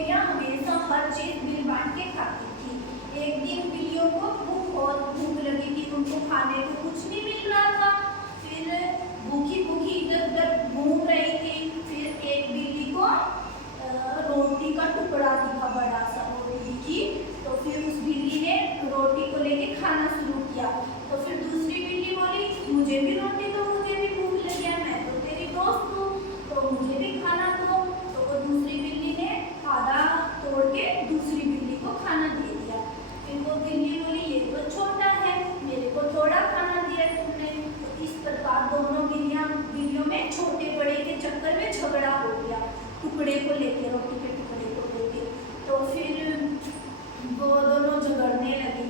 बिल्लियाँ हमेशा हर चीज मिल बांट के खाती थी। एक दिन बिल्लियों को बहुत भूख लगी थी, उनको खाने को कुछ नहीं मिल रहा था। फिर भूखी भूखी इधर उधर घूम रही थी। फिर एक बिल्ली को रोटी का टुकड़ा दिखा, बड़ा सा रोटी दिखी। तो फिर उस बिल्ली ने रोटी को लेके खाना शुरू किया। तो फिर दूसरी बिल्ली बोली, मुझे भी रोटी दो, मुझे भी भूख लगी है, मैं तो तेरी दोस्त हूँ, तो मुझे भी खाना दो। तो वो दूसरी बिल्ली ने आधा तोड़ के दूसरी बिल्ली को खाना दे दिया। फिर वो बिल्ली बोली, ये तो छोटा है, मेरे को थोड़ा खाना दिया तुमने। तो इस प्रकार दोनों बिल्लियों में छोटे बड़े के चक्कर में झगड़ा हो गया, टुकड़े को लेके, रोटी के टुकड़े को लेके। तो फिर वो दोनों झगड़ने लगे।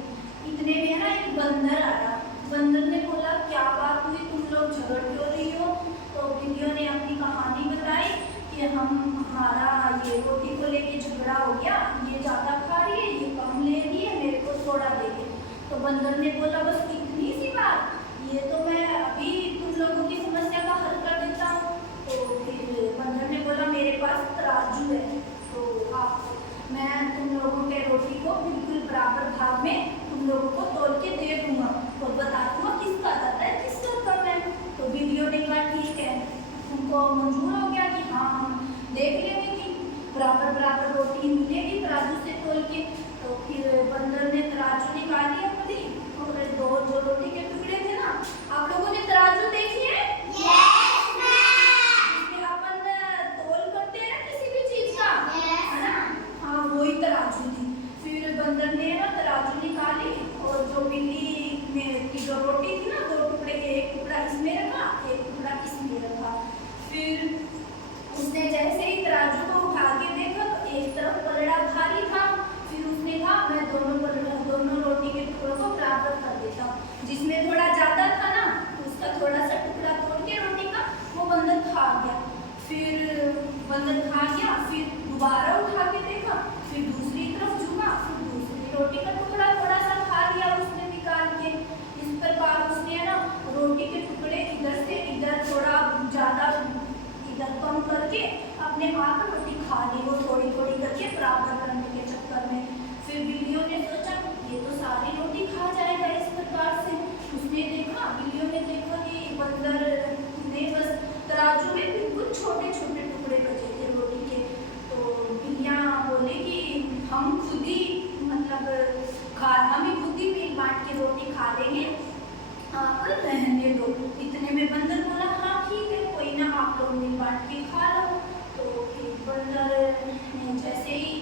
इतने में ना एक बंदर आया। बंदर ने बोला, क्या बात हुई, तुम लोग झगड़ क्यों रही हो? तो बिल्लियों ने अपनी कहानी बताई कि हमारा ये रोटी को लेके झगड़ा हो गया, ये ज़्यादा खा रही है, ये कम ले रही है, मेरे को थोड़ा दे दे। तो बंदर ने बोला, बस इतनी सी बात, ये तो मैं अभी तुम लोगों की समस्या का हल कर देता हूँ। तो फिर बंदर ने बोला, मेरे पास तराजू है, तो मैं तुम लोगों के रोटी को बिल्कुल बराबर भाग में तुम लोगों को तोल के दे दूंगा और बता दूंगा किसका ज़्यादा है किसका कम है। तो बिल्लियों ने कहा, ठीक है। उनको मंजूर हो गया कि हाँ, हम देख लेंगे कि बराबर बराबर रोटी मिलेगी तराजू से तोल के। तो फिर बंदर ने तराजू निकाली अपनी, और दो जो रोटी के टुकड़े थे ना, आप लोगों ने तराजू देखी है? अपन तोल करते हैं ना किसी भी चीज का, है ना? हाँ, वही तराजू थी। फिर बंदर ने ना तराजू निकाली, और जो बिल्ली की जो रोटी थी ना, दो टुकड़े, एक टुकड़ा इसमें रखा, एक टुकड़ा इसमें रखा। फिर उसने जैसे ही तराजू को उठा के देखा तो एक तरफ पलड़ा भारी था। फिर उसने कहा, मैं दोनों रोटी के टुकड़ों को बराबर कर देता हूँ। जिसमें थोड़ा ज्यादा था ना, उसका थोड़ा सा टुकड़ा तोड़ के रोटी का वो बंदर खा गया। फिर बंदर खा गया, फिर दोबारा उठा के देखा, फिर दूसरी तरफ झुका, फिर दूसरी रोटी का टुकड़ा थोड़ा सा खा लिया उसने निकाल के। इस प्रकार उसने ना रोटी के टुकड़े इधर से इधर थोड़ा ज्यादा, इधर कम करके अपने हाथ में रोटी खा ली, वो थोड़ी थोड़ी करके बराबर करने के चक्कर में। फिर बिल्लियों ने सोचा, ये तो सारी रोटी खा जाएगा इस प्रकार से। उसने देखा, बिल्लियों ने देखा कि बंदर ने बस तराजू में बिल्कुल छोटे छोटे टुकड़े बचे थे रोटी के। तो बिल्लियाँ बोले कि हम खुद ही मिल बांट के रोटी खा लेंगे, आप रहने दो। इतने में बंदर बोला, हाँ ठीक है, कोई ना, आप लोग मिल बांट के खा लो। तो फिर बंदर जैसे ही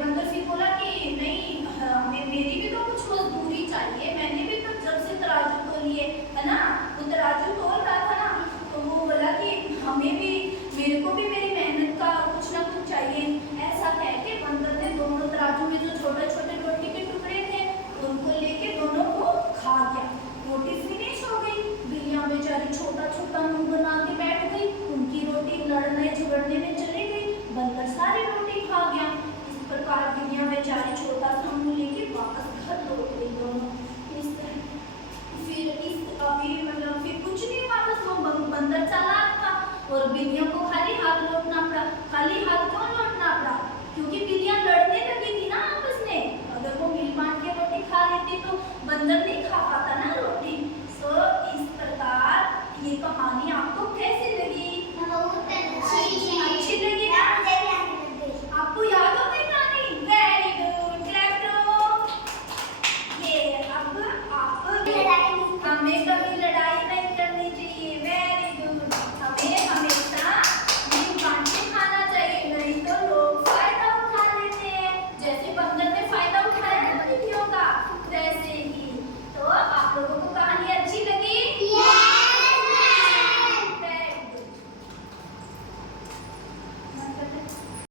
बंदर फिर बोला कि नहीं, हमें मेरी भी तो कुछ मजदूरी चाहिए, मैंने भी तो जब से तराजू तोल लिए है ना, वो तराजू तोल रहा था ना। तो वो बोला कि हमें भी, मेरे को भी मेरी मेहनत का कुछ ना कुछ चाहिए। ऐसा कह के बंदर ने दोनों तराजू में जो छोटे छोटे रोटी के टुकड़े थे उनको लेके दोनों को खा गया। रोटी फिनिश हो गई। बिल्लियाँ बेचारी छोटा छोटा मुंह बना के बैठ गई, उनकी रोटी लड़ने झगड़ने में चली गई, बंदर सारी रोटी खा गया। इस प्रकार बिल्लियाँ बेचारी छोटा सा मुंह लेके वापस घर लौट गई दोनों। फिर कुछ नहीं हुआ, बस वो बंदर चालाक था और बिल्लियों को खाली हाथ लौटना पड़ा। खाली हाथ